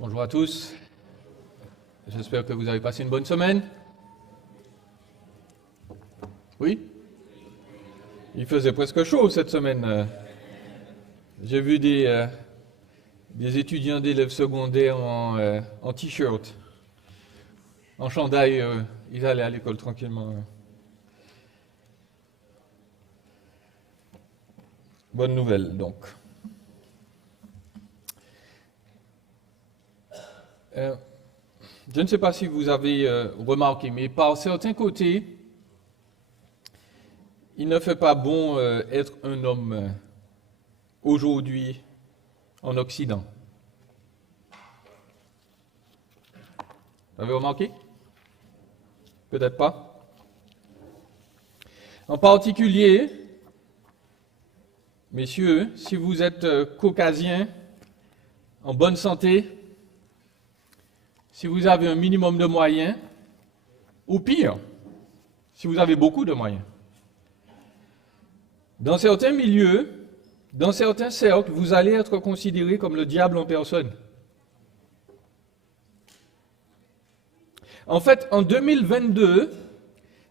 Bonjour à tous, j'espère que vous avez passé une bonne semaine. Oui? Il faisait presque chaud cette semaine. J'ai vu des étudiants d'élèves secondaires en t-shirt, en chandail, ils allaient à l'école tranquillement. Bonne nouvelle donc. Je ne sais pas si vous avez remarqué, mais par certains côtés, il ne fait pas bon être un homme aujourd'hui en Occident. Vous avez remarqué? Peut-être pas. En particulier, messieurs, si vous êtes caucasien, en bonne santé, si vous avez un minimum de moyens, ou pire, si vous avez beaucoup de moyens. Dans certains milieux, dans certains cercles, vous allez être considéré comme le diable en personne. En fait, en 2022,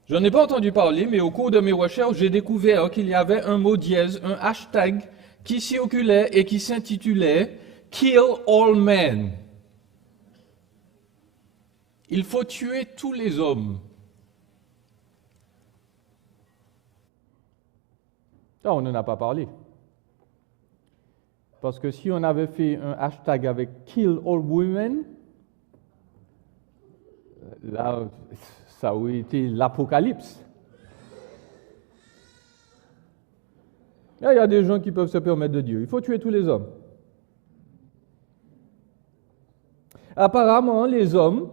je n'en ai pas entendu parler, mais au cours de mes recherches, j'ai découvert qu'il y avait un mot dièse, un hashtag qui circulait et qui s'intitulait « Kill all men ». Il faut tuer tous les hommes. Là, on n'en a pas parlé. Parce que si on avait fait un hashtag avec « Kill all women », là, ça aurait été l'apocalypse. Là, il y a des gens qui peuvent se permettre de dire, il faut tuer tous les hommes. Apparemment, les hommes,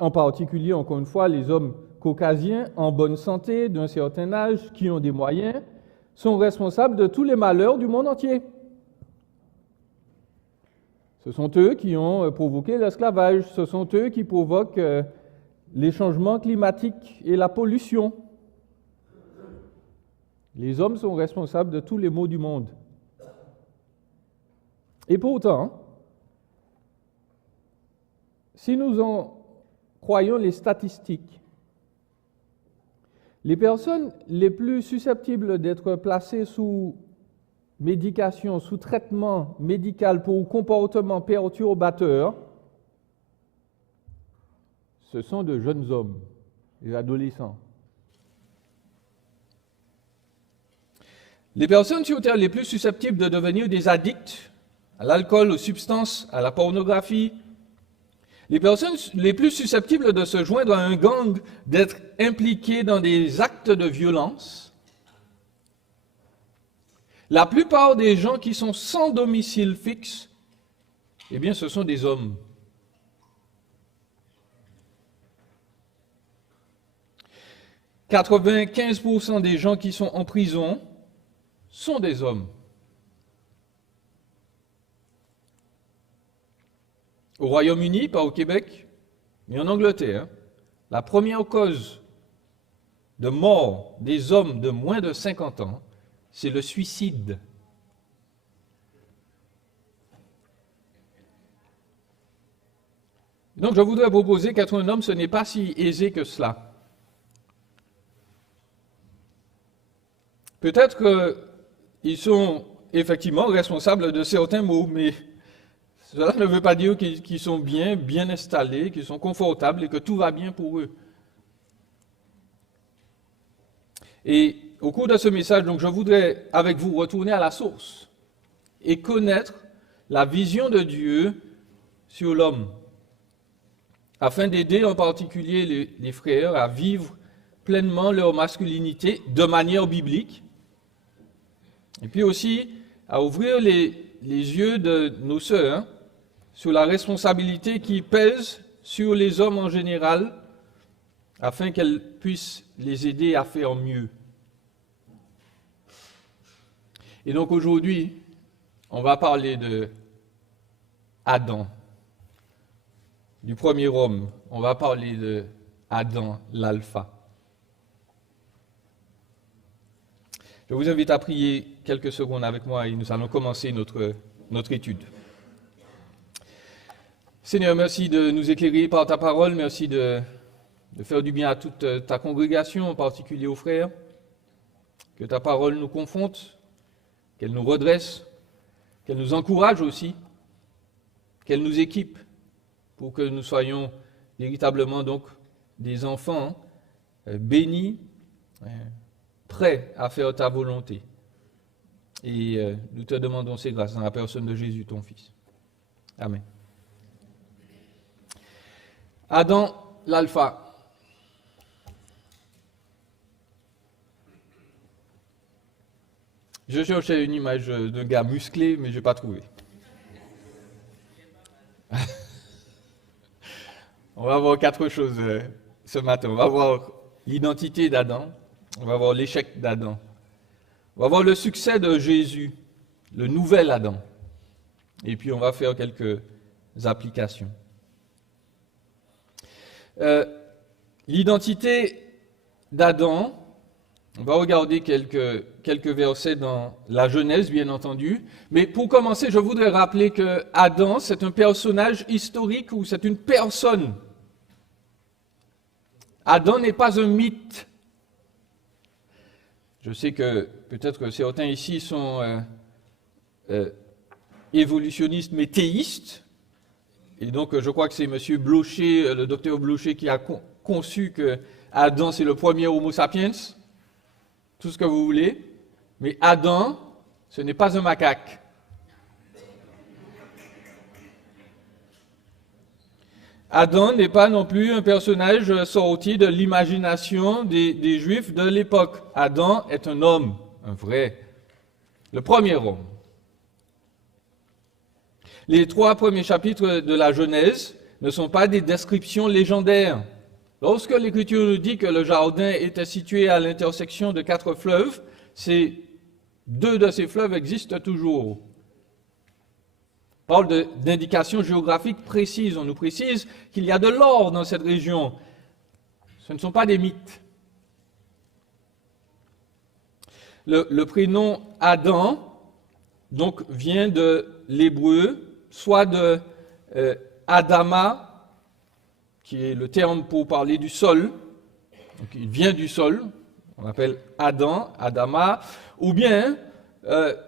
en particulier, encore une fois, les hommes caucasiens en bonne santé, d'un certain âge, qui ont des moyens, sont responsables de tous les malheurs du monde entier. Ce sont eux qui ont provoqué l'esclavage, ce sont eux qui provoquent les changements climatiques et la pollution. Les hommes sont responsables de tous les maux du monde. Et pourtant, si nous en croyons les statistiques, les personnes les plus susceptibles d'être placées sous médication, sous traitement médical pour comportement perturbateur, ce sont de jeunes hommes, des adolescents. Les personnes sur Terre les plus susceptibles de devenir des addicts à l'alcool, aux substances, à la pornographie, les personnes les plus susceptibles de se joindre à un gang, d'être impliquées dans des actes de violence, la plupart des gens qui sont sans domicile fixe, eh bien, ce sont des hommes. « 95% des gens qui sont en prison sont des hommes. Au Royaume-Uni, pas au Québec, mais en Angleterre, la première cause de mort des hommes de moins de 50 ans, c'est le suicide. Donc je voudrais proposer qu'être un homme, ce n'est pas si aisé que cela. Peut-être qu'ils sont effectivement responsables de certains maux, mais cela ne veut pas dire qu'ils sont bien installés, qu'ils sont confortables et que tout va bien pour eux. Et au cours de ce message, donc, je voudrais avec vous retourner à la source et connaître la vision de Dieu sur l'homme, afin d'aider en particulier les frères à vivre pleinement leur masculinité de manière biblique, et puis aussi à ouvrir les yeux de nos sœurs sur la responsabilité qui pèse sur les hommes en général, afin qu'elles puissent les aider à faire mieux. Et donc aujourd'hui, on va parler de Adam, du premier homme. On va parler de Adam, l'alpha. Je vous invite à prier quelques secondes avec moi et nous allons commencer notre étude. Seigneur, merci de nous éclairer par ta parole, merci de faire du bien à toute ta congrégation, en particulier aux frères. Que ta parole nous confronte, qu'elle nous redresse, qu'elle nous encourage aussi, qu'elle nous équipe pour que nous soyons véritablement donc des enfants bénis, prêts à faire ta volonté. Et nous te demandons ces grâces dans la personne de Jésus, ton Fils. Amen. Adam, l'alpha. Je cherchais une image d'un gars musclé, mais je n'ai pas trouvé. On va voir quatre choses ce matin. On va voir l'identité d'Adam, on va voir l'échec d'Adam, on va voir le succès de Jésus, le nouvel Adam, et puis on va faire quelques applications. L'identité d'Adam, on va regarder quelques versets dans la Genèse, bien entendu. Mais pour commencer, je voudrais rappeler que Adam, c'est un personnage historique ou c'est une personne. Adam n'est pas un mythe. Je sais que peut-être que certains ici sont évolutionnistes mais théistes. Et donc je crois que c'est M. Blocher, le docteur Blocher, qui a conçu que Adam c'est le premier Homo sapiens. Tout ce que vous voulez, mais Adam, ce n'est pas un macaque. Adam n'est pas non plus un personnage sorti de l'imagination des Juifs de l'époque. Adam est un homme, un vrai, le premier homme. Les 3 premiers chapitres de la Genèse ne sont pas des descriptions légendaires. Lorsque l'Écriture nous dit que le jardin était situé à l'intersection de 4 fleuves, 2 de ces fleuves existent toujours. On parle d'indications géographiques précises. On nous précise qu'il y a de l'or dans cette région. Ce ne sont pas des mythes. Le prénom Adam donc, vient de l'hébreu, soit de Adama, qui est le terme pour parler du sol, donc il vient du sol, on l'appelle Adam, Adama, ou bien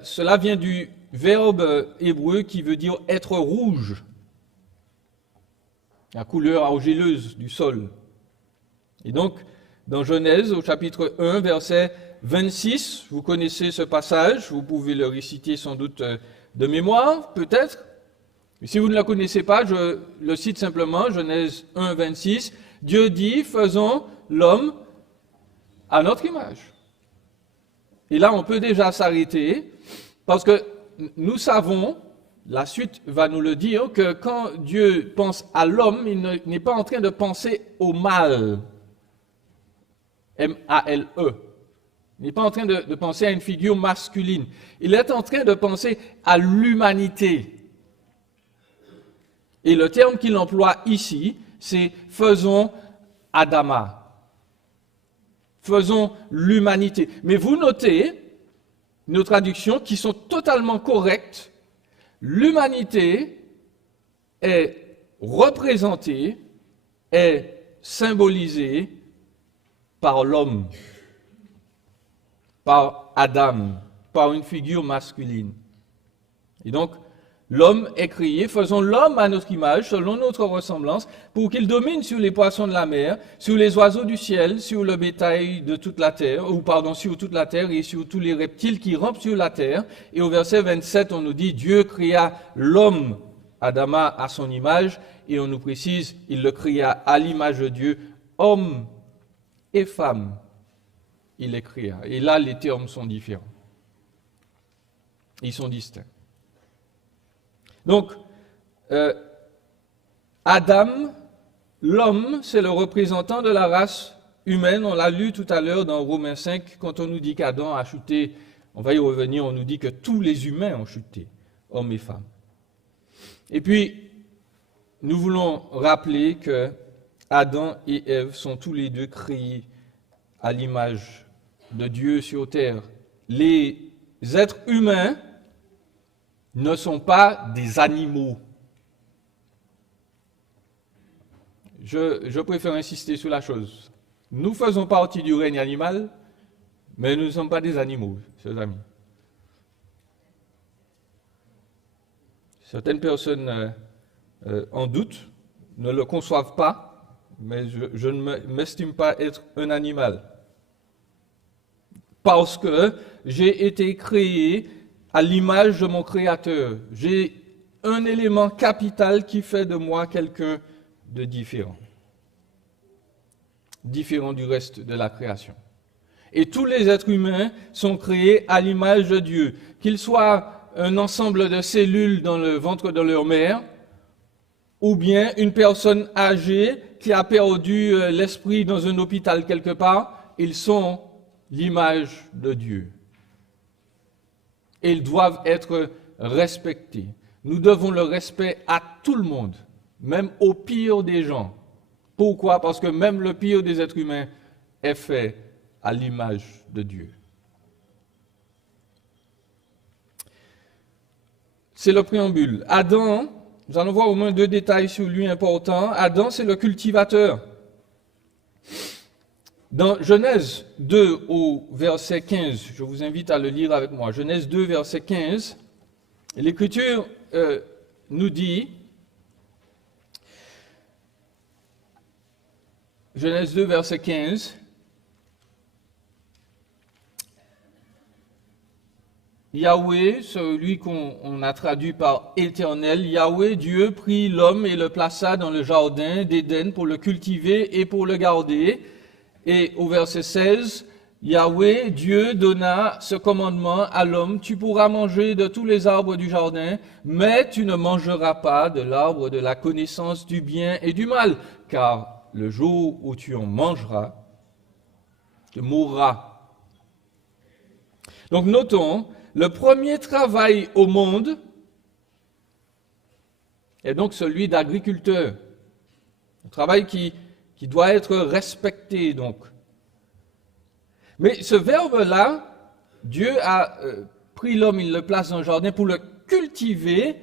cela vient du verbe hébreu qui veut dire être rouge, la couleur argileuse du sol. Et donc, dans Genèse, au chapitre 1, verset 26, vous connaissez ce passage, vous pouvez le réciter sans doute de mémoire, peut-être. Et si vous ne la connaissez pas, je le cite simplement, Genèse 1, 26. Dieu dit, faisons l'homme à notre image. Et là, on peut déjà s'arrêter, parce que nous savons, la suite va nous le dire, que quand Dieu pense à l'homme, il n'est pas en train de penser au mâle. M-A-L-E. Il n'est pas en train de penser à une figure masculine. Il est en train de penser à l'humanité. Et le terme qu'il emploie ici, c'est « faisons Adama ». Faisons l'humanité. Mais vous notez nos traductions qui sont totalement correctes. L'humanité est représentée, est symbolisée par l'homme, par Adam, par une figure masculine. Et donc, l'homme est créé, faisons l'homme à notre image, selon notre ressemblance, pour qu'il domine sur les poissons de la mer, sur les oiseaux du ciel, sur le bétail de toute la terre, sur toute la terre et sur tous les reptiles qui rampent sur la terre. Et au verset 27, on nous dit, Dieu créa l'homme, Adama, à son image, et on nous précise, il le créa à l'image de Dieu, homme et femme, il les créa. Et là, les termes sont différents. Ils sont distincts. Donc, Adam, l'homme, c'est le représentant de la race humaine. On l'a lu tout à l'heure dans Romains 5, quand on nous dit qu'Adam a chuté, on va y revenir, on nous dit que tous les humains ont chuté, hommes et femmes. Et puis, nous voulons rappeler que Adam et Ève sont tous les deux créés à l'image de Dieu sur terre. Les êtres humains ne sont pas des animaux. je préfère insister sur la chose. Nous faisons partie du règne animal, mais nous ne sommes pas des animaux, chers amis. Certaines personnes en doutent, ne le conçoivent pas, mais je ne m'estime pas être un animal. Parce que j'ai été créé à l'image de mon Créateur. J'ai un élément capital qui fait de moi quelqu'un de différent. Différent du reste de la création. Et tous les êtres humains sont créés à l'image de Dieu. Qu'ils soient un ensemble de cellules dans le ventre de leur mère, ou bien une personne âgée qui a perdu l'esprit dans un hôpital quelque part, ils sont l'image de Dieu. Et ils doivent être respectés. Nous devons le respect à tout le monde, même au pire des gens. Pourquoi? Parce que même le pire des êtres humains est fait à l'image de Dieu. C'est le préambule. Adam, nous allons voir au moins 2 détails sur lui importants. Adam, c'est le cultivateur. Dans Genèse 2 au verset 15, je vous invite à le lire avec moi. Genèse 2, verset 15, l'Écriture nous dit, Genèse 2, verset 15, Yahweh, celui qu'on a traduit par éternel, Yahweh, Dieu, prit l'homme et le plaça dans le jardin d'Éden pour le cultiver et pour le garder. Et au verset 16, Yahweh, Dieu, donna ce commandement à l'homme, tu pourras manger de tous les arbres du jardin, mais tu ne mangeras pas de l'arbre de la connaissance du bien et du mal, car le jour où tu en mangeras, tu mourras. Donc notons, le premier travail au monde est donc celui d'agriculteur. Un travail qui doit être respecté donc. Mais ce verbe-là, Dieu a pris l'homme, il le place dans le jardin pour le cultiver.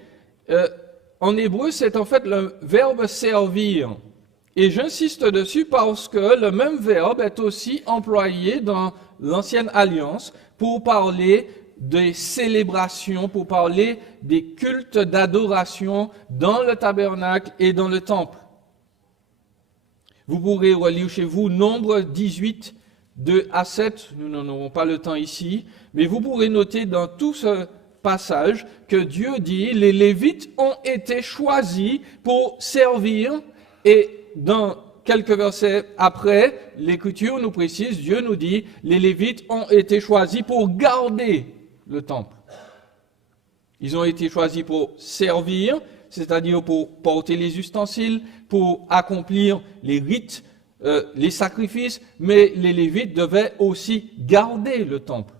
En hébreu, c'est en fait le verbe servir. Et j'insiste dessus parce que le même verbe est aussi employé dans l'Ancienne Alliance pour parler des célébrations, pour parler des cultes d'adoration dans le tabernacle et dans le temple. Vous pourrez relire chez vous Nombre 18, 2 à 7, nous n'en aurons pas le temps ici, mais vous pourrez noter dans tout ce passage que Dieu dit, les Lévites ont été choisis pour servir, et dans quelques versets après, l'Écriture nous précise, Dieu nous dit, les Lévites ont été choisis pour garder le temple. Ils ont été choisis pour servir, c'est-à-dire pour porter les ustensiles, pour accomplir les rites, les sacrifices, mais les Lévites devaient aussi garder le temple.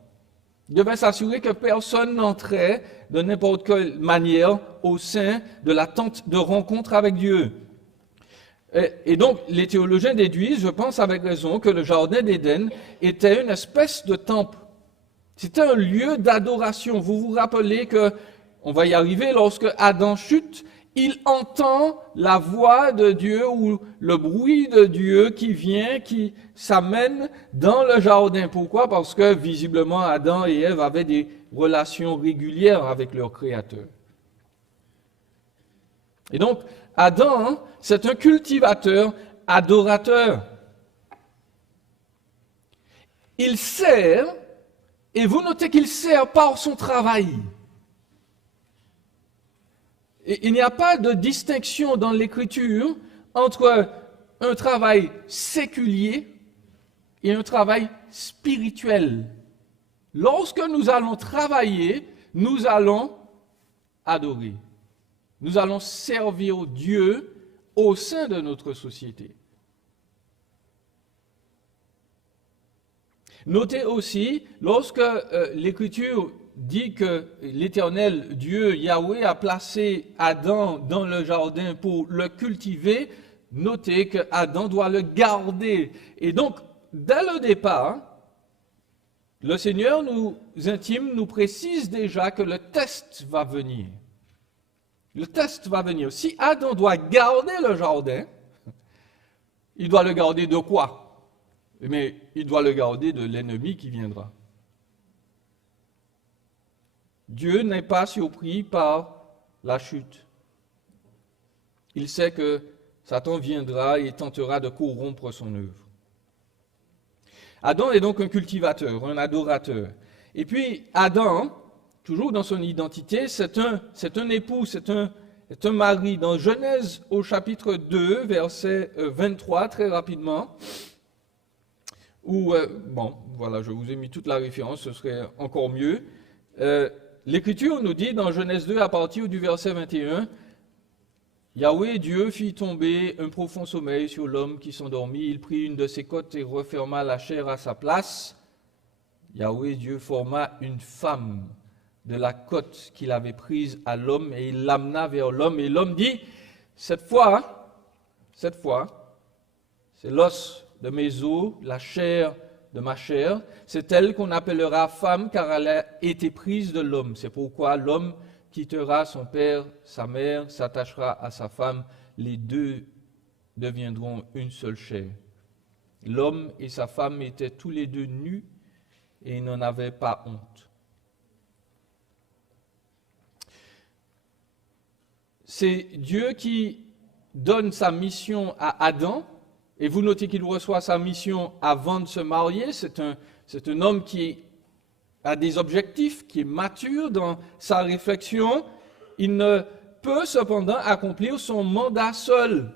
Ils devaient s'assurer que personne n'entrait de n'importe quelle manière au sein de la tente de rencontre avec Dieu. Et donc, les théologiens déduisent, je pense avec raison, que le jardin d'Éden était une espèce de temple. C'était un lieu d'adoration. Vous vous rappelez que, on va y arriver, lorsque Adam chute, il entend la voix de Dieu ou le bruit de Dieu qui vient, qui s'amène dans le jardin. Pourquoi? Parce que visiblement Adam et Ève avaient des relations régulières avec leur Créateur. Et donc, Adam, c'est un cultivateur, adorateur. Il sert, et vous notez qu'il sert par son travail. Et il n'y a pas de distinction dans l'Écriture entre un travail séculier et un travail spirituel. Lorsque nous allons travailler, nous allons adorer. Nous allons servir Dieu au sein de notre société. Notez aussi, lorsque l'Écriture dit que l'Éternel Dieu, Yahweh, a placé Adam dans le jardin pour le cultiver, notez que Adam doit le garder. Et donc, dès le départ, le Seigneur nous intime, nous précise déjà que le test va venir. Le test va venir. Si Adam doit garder le jardin, il doit le garder de quoi? Mais il doit le garder de l'ennemi qui viendra. Dieu n'est pas surpris par la chute. Il sait que Satan viendra et tentera de corrompre son œuvre. Adam est donc un cultivateur, un adorateur. Et puis Adam, toujours dans son identité, c'est un époux, c'est un mari. Dans Genèse au chapitre 2, verset 23, très rapidement, où, je vous ai mis toute la référence, ce serait encore mieux. L'Écriture nous dit dans Genèse 2, à partir du verset 21, Yahweh Dieu fit tomber un profond sommeil sur l'homme qui s'endormit. Il prit une de ses côtes et referma la chair à sa place. Yahweh Dieu forma une femme de la côte qu'il avait prise à l'homme et il l'amena vers l'homme. Et l'homme dit, cette fois, c'est l'os de mes os, la chair de ma chair. C'est elle qu'on appellera femme car elle a été prise de l'homme. C'est pourquoi l'homme quittera son père, sa mère, s'attachera à sa femme. Les deux deviendront une seule chair. L'homme et sa femme étaient tous les deux nus et ils n'en avaient pas honte. C'est Dieu qui donne sa mission à Adam, et vous notez qu'il reçoit sa mission avant de se marier. C'est un homme qui a des objectifs, qui est mature dans sa réflexion. Il ne peut cependant accomplir son mandat seul.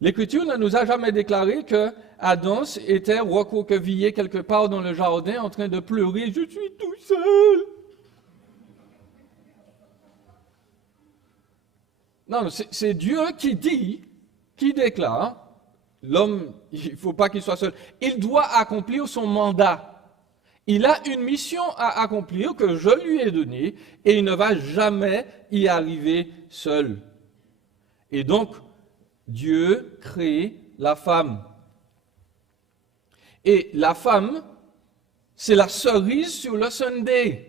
L'Écriture ne nous a jamais déclaré que Adam était recroquevillé quelque part dans le jardin en train de pleurer « Je suis tout seul ». Non, c'est Dieu qui dit, qui déclare, l'homme, il ne faut pas qu'il soit seul. Il doit accomplir son mandat. Il a une mission à accomplir que je lui ai donnée et il ne va jamais y arriver seul. Et donc, Dieu crée la femme. Et la femme, c'est la cerise sur le sundae.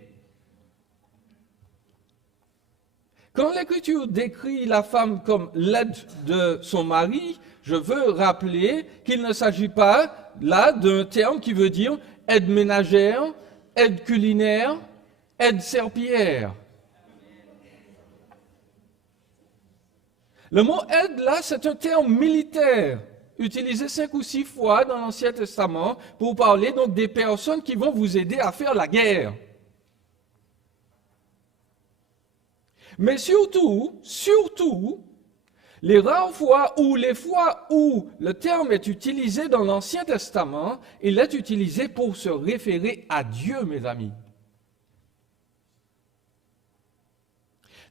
Quand l'Écriture décrit la femme comme l'aide de son mari, je veux rappeler qu'il ne s'agit pas là d'un terme qui veut dire aide ménagère, aide culinaire, aide serpillière. Le mot aide là, c'est un terme militaire, utilisé 5 ou 6 fois dans l'Ancien Testament pour parler donc des personnes qui vont vous aider à faire la guerre. Mais surtout, les rares fois ou les fois où le terme est utilisé dans l'Ancien Testament, il est utilisé pour se référer à Dieu, mes amis.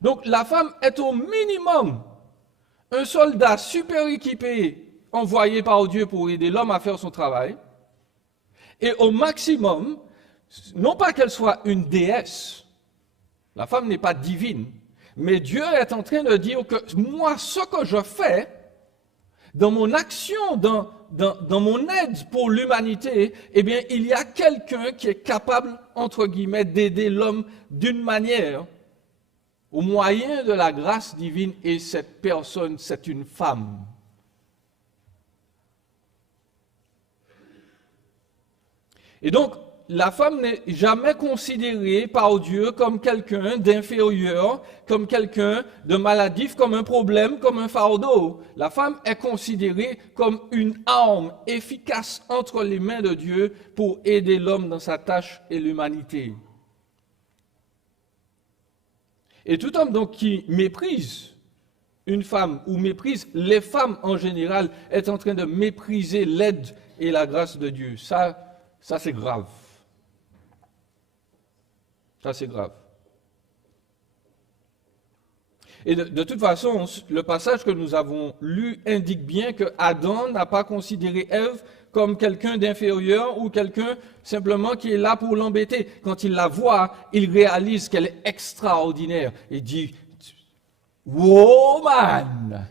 Donc la femme est au minimum un soldat super équipé envoyé par Dieu pour aider l'homme à faire son travail. Et au maximum, non pas qu'elle soit une déesse, la femme n'est pas divine, mais Dieu est en train de dire que moi, ce que je fais, dans mon action, dans mon aide pour l'humanité, eh bien, il y a quelqu'un qui est capable, entre guillemets, d'aider l'homme d'une manière, au moyen de la grâce divine, et cette personne, c'est une femme. Et donc, la femme n'est jamais considérée par Dieu comme quelqu'un d'inférieur, comme quelqu'un de maladif, comme un problème, comme un fardeau. La femme est considérée comme une arme efficace entre les mains de Dieu pour aider l'homme dans sa tâche et l'humanité. Et tout homme donc qui méprise une femme ou méprise les femmes en général est en train de mépriser l'aide et la grâce de Dieu. Ça c'est grave. Ça, c'est grave. Et de toute façon, le passage que nous avons lu indique bien que Adam n'a pas considéré Ève comme quelqu'un d'inférieur ou quelqu'un simplement qui est là pour l'embêter. Quand il la voit, il réalise qu'elle est extraordinaire et dit « Woman !»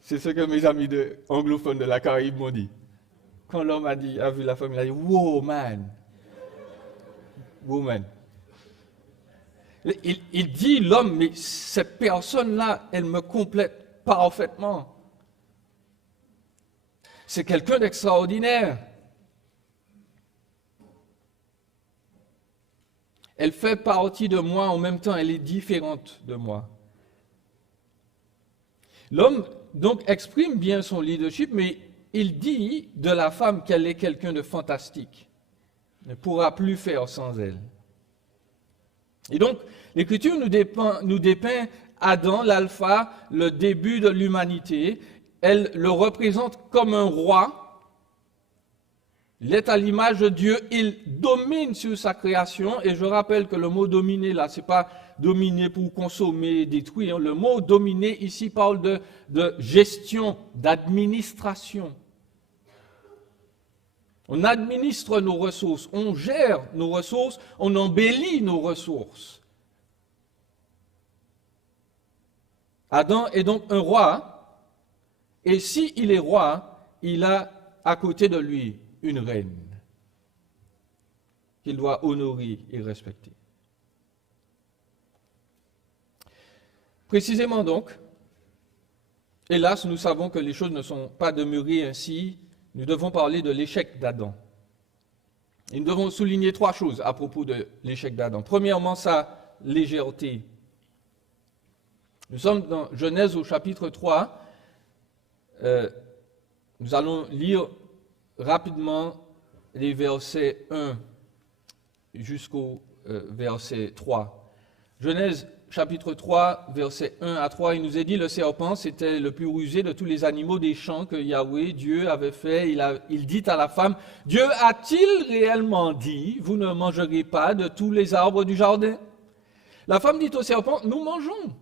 C'est ce que mes amis anglophones de la Caraïbe m'ont dit. Quand l'homme a vu la femme, il a dit « Woman !» Woman. il dit l'homme, mais cette personne-là, elle me complète parfaitement. C'est quelqu'un d'extraordinaire. Elle fait partie de moi, en même temps, elle est différente de moi. L'homme, donc, exprime bien son leadership, mais il dit de la femme qu'elle est quelqu'un de fantastique. Elle ne pourra plus faire sans elle. Et donc, l'Écriture nous dépeint Adam, l'alpha, le début de l'humanité. Elle le représente comme un roi. Il est à l'image de Dieu, il domine sur sa création, et je rappelle que le mot dominer là, c'est pas dominer pour consommer, détruire. Le mot dominer ici parle de gestion, d'administration. On administre nos ressources, on gère nos ressources, on embellit nos ressources. Adam est donc un roi, et s'il est roi, il a à côté de lui une reine qu'il doit honorer et respecter. Précisément donc, hélas, nous savons que les choses ne sont pas demeurées ainsi. Nous devons parler de l'échec d'Adam. Et nous devons souligner trois choses à propos de l'échec d'Adam. Premièrement, sa légèreté. Nous sommes dans Genèse au chapitre 3. Nous allons lire rapidement les versets 1 jusqu'au verset 3. Genèse chapitre 3, versets 1 à 3, il nous est dit, le serpent, c'était le plus rusé de tous les animaux des champs que Yahweh, Dieu, avait fait. Il dit à la femme, Dieu a-t-il réellement dit, vous ne mangerez pas de tous les arbres du jardin? La femme dit au serpent, nous mangeons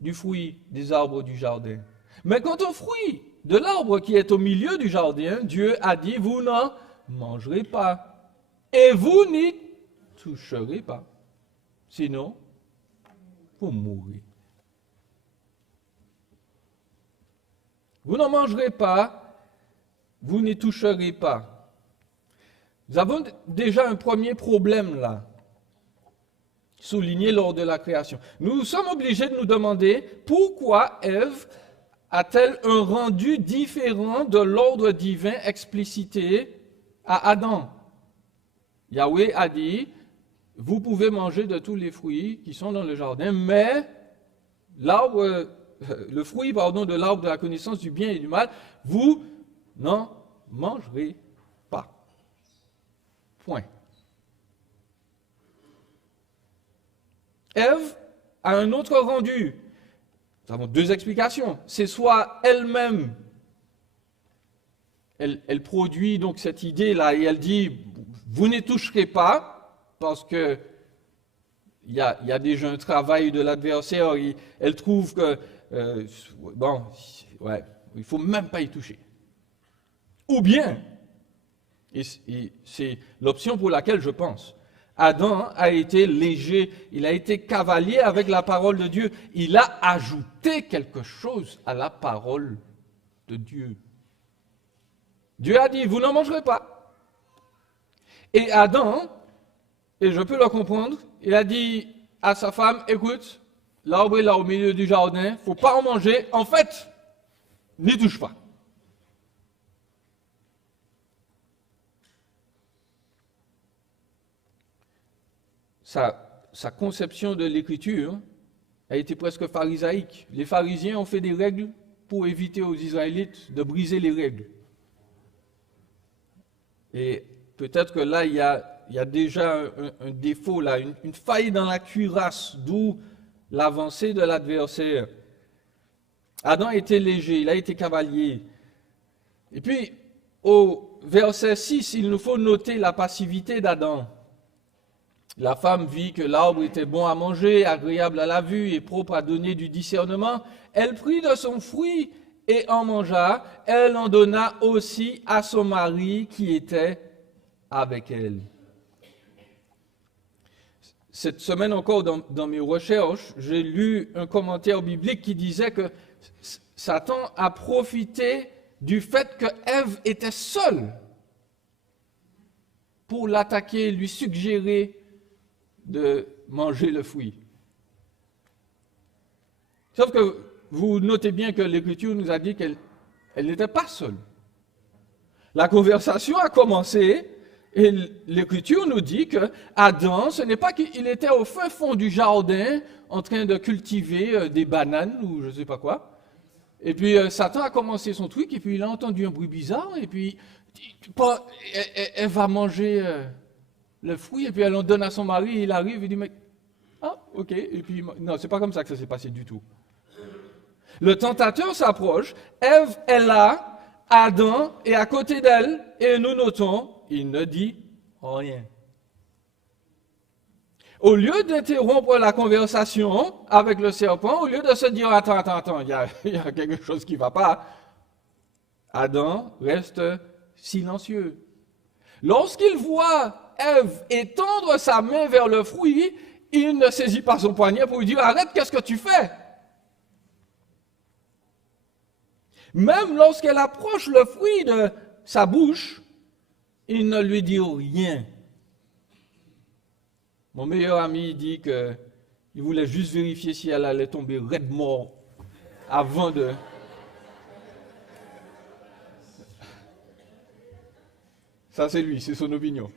du fruit des arbres du jardin. Mais quant au fruit de l'arbre qui est au milieu du jardin, Dieu a dit, vous n'en mangerez pas, et vous n'y toucherez pas. Sinon, vous mourrez. Vous n'en mangerez pas, vous n'y toucherez pas. Nous avons déjà un premier problème là, souligné lors de la création. Nous sommes obligés de nous demander pourquoi Ève a-t-elle un rendu différent de l'ordre divin explicité à Adam. Yahweh a dit, vous pouvez manger de tous les fruits qui sont dans le jardin, mais le fruit de l'arbre de la connaissance du bien et du mal, vous n'en mangerez pas. Point. Ève a un autre rendu. Nous avons deux explications. C'est soit elle-même, elle produit donc cette idée-là et elle dit, vous n'y toucherez pas, parce que il y a déjà un travail de l'adversaire, elle trouve que, il ne faut même pas y toucher. Ou bien, et c'est l'option pour laquelle je pense, Adam a été léger, il a été cavalier avec la parole de Dieu, il a ajouté quelque chose à la parole de Dieu. Dieu a dit, vous n'en mangerez pas. Et Adam, et je peux le comprendre, il a dit à sa femme, écoute, l'arbre est là au milieu du jardin, il ne faut pas en manger, en fait, n'y touche pas. Sa conception de l'écriture a été presque pharisaïque. Les pharisiens ont fait des règles pour éviter aux Israélites de briser les règles. Et peut-être que là, il y a déjà un défaut, là, une faille dans la cuirasse, d'où l'avancée de l'adversaire. Adam était léger, il a été cavalier. Et puis, au verset 6, il nous faut noter la passivité d'Adam. La femme vit que l'arbre était bon à manger, agréable à la vue et propre à donner du discernement. Elle prit de son fruit et en mangea. Elle en donna aussi à son mari qui était avec elle. Cette semaine encore, dans mes recherches, j'ai lu un commentaire biblique qui disait que Satan a profité du fait que Ève était seule pour l'attaquer, lui suggérer de manger le fruit. Sauf que vous notez bien que l'Écriture nous a dit qu'elle n'était pas seule. La conversation a commencé et l'Écriture nous dit que Adam, ce n'est pas qu'il était au fin fond du jardin en train de cultiver des bananes ou je ne sais pas quoi. Et puis Satan a commencé son truc et puis il a entendu un bruit bizarre et puis elle va manger le fruit et puis elle en donne à son mari et il arrive et dit mais ah ok et puis non c'est pas comme ça que ça s'est passé du tout. Le tentateur s'approche, Ève est là, Adam est à côté d'elle et nous notons il ne dit rien. Au lieu d'interrompre la conversation avec le serpent, au lieu de se dire attends, il y a quelque chose qui ne va pas, Adam reste silencieux. Lorsqu'il voit Ève étendre sa main vers le fruit, il ne saisit pas son poignet pour lui dire arrête, qu'est-ce que tu fais? Même lorsqu'elle approche le fruit de sa bouche, il ne lui dit rien. Mon meilleur ami dit qu'il voulait juste vérifier si elle allait tomber raide mort avant de... Ça c'est lui, c'est son opinion.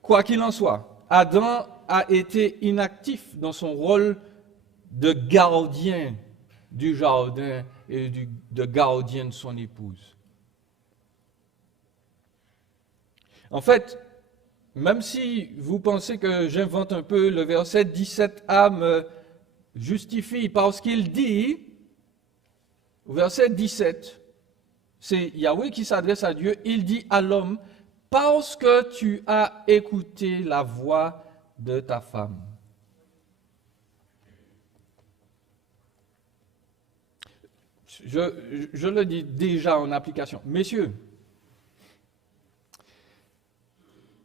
Quoi qu'il en soit, Adam a été inactif dans son rôle de gardien du jardin et de gardien de son épouse. En fait, même si vous pensez que j'invente un peu, le verset 17a me justifie parce qu'il dit, au verset 17, c'est Yahweh qui s'adresse à Dieu, il dit à l'homme, parce que tu as écouté la voix de ta femme. Je le dis déjà en application. Messieurs,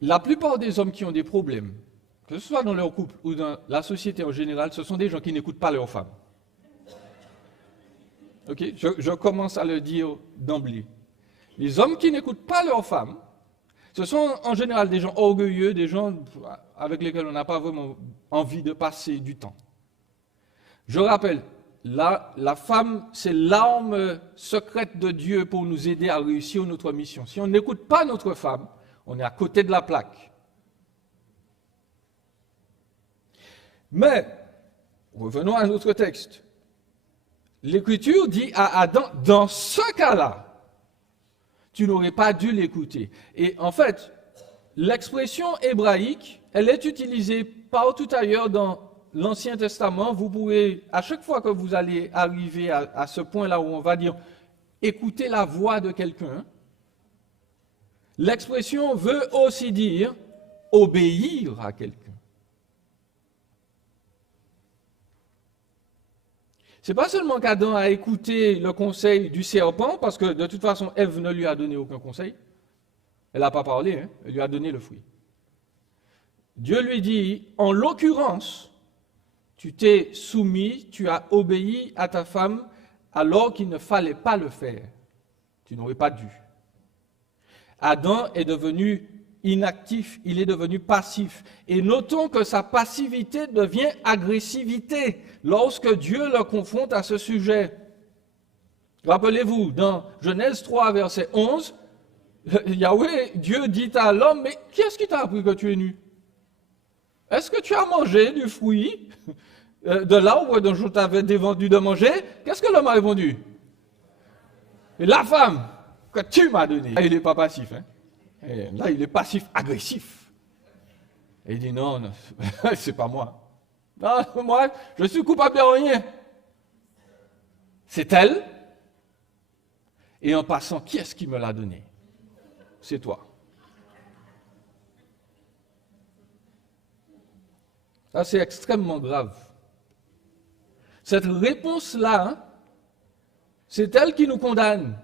la plupart des hommes qui ont des problèmes, que ce soit dans leur couple ou dans la société en général, ce sont des gens qui n'écoutent pas leurs femmes. Ok, je commence à le dire d'emblée. Les hommes qui n'écoutent pas leurs femmes, ce sont en général des gens orgueilleux, des gens avec lesquels on n'a pas vraiment envie de passer du temps. Je rappelle, la femme, c'est l'arme secrète de Dieu pour nous aider à réussir notre mission. Si on n'écoute pas notre femme, on est à côté de la plaque. Mais, revenons à notre texte. L'Écriture dit à Adam, dans ce cas-là, tu n'aurais pas dû l'écouter. Et en fait, l'expression hébraïque, elle est utilisée partout ailleurs dans l'Ancien Testament. Vous pourrez, à chaque fois que vous allez arriver à ce point-là où on va dire écouter la voix de quelqu'un, l'expression veut aussi dire obéir à quelqu'un. C'est pas seulement qu'Adam a écouté le conseil du serpent, parce que de toute façon, Ève ne lui a donné aucun conseil. Elle n'a pas parlé, hein, elle lui a donné le fruit. Dieu lui dit, en l'occurrence, tu t'es soumis, tu as obéi à ta femme alors qu'il ne fallait pas le faire. Tu n'aurais pas dû. Adam est devenu inactif, il est devenu passif. Et notons que sa passivité devient agressivité lorsque Dieu le confronte à ce sujet. Rappelez-vous, dans Genèse 3, verset 11, Yahweh, Dieu dit à l'homme, mais qui est-ce qui t'a appris que tu es nu? Est-ce que tu as mangé du fruit de l'arbre dont je t'avais défendu de manger? Qu'est-ce que l'homme a répondu? La femme que tu m'as donnée. Il n'est pas passif, hein? Et là, il est passif-agressif. Et il dit non, c'est pas moi. Non, moi, je suis coupable de rien. C'est elle. Et en passant, qui est-ce qui me l'a donné? C'est toi. Ça, c'est extrêmement grave. Cette réponse-là, c'est elle qui nous condamne.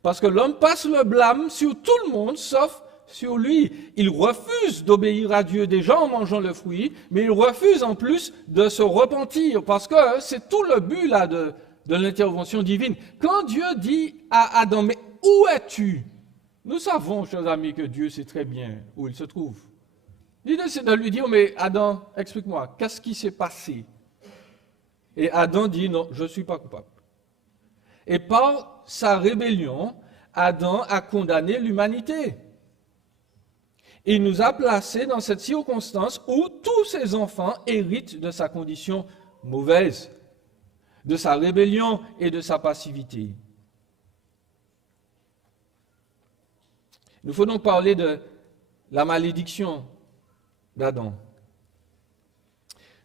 Parce que l'homme passe le blâme sur tout le monde, sauf sur lui. Il refuse d'obéir à Dieu déjà en mangeant le fruit, mais il refuse en plus de se repentir, parce que c'est tout le but là de l'intervention divine. Quand Dieu dit à Adam, mais où es-tu? Nous savons, chers amis, que Dieu sait très bien où il se trouve. L'idée, c'est de lui dire, mais Adam, explique-moi, qu'est-ce qui s'est passé? Et Adam dit, non, je ne suis pas coupable. Et par sa rébellion, Adam a condamné l'humanité. Il nous a placés dans cette circonstance où tous ses enfants héritent de sa condition mauvaise, de sa rébellion et de sa passivité. Il nous faut donc parler de la malédiction d'Adam.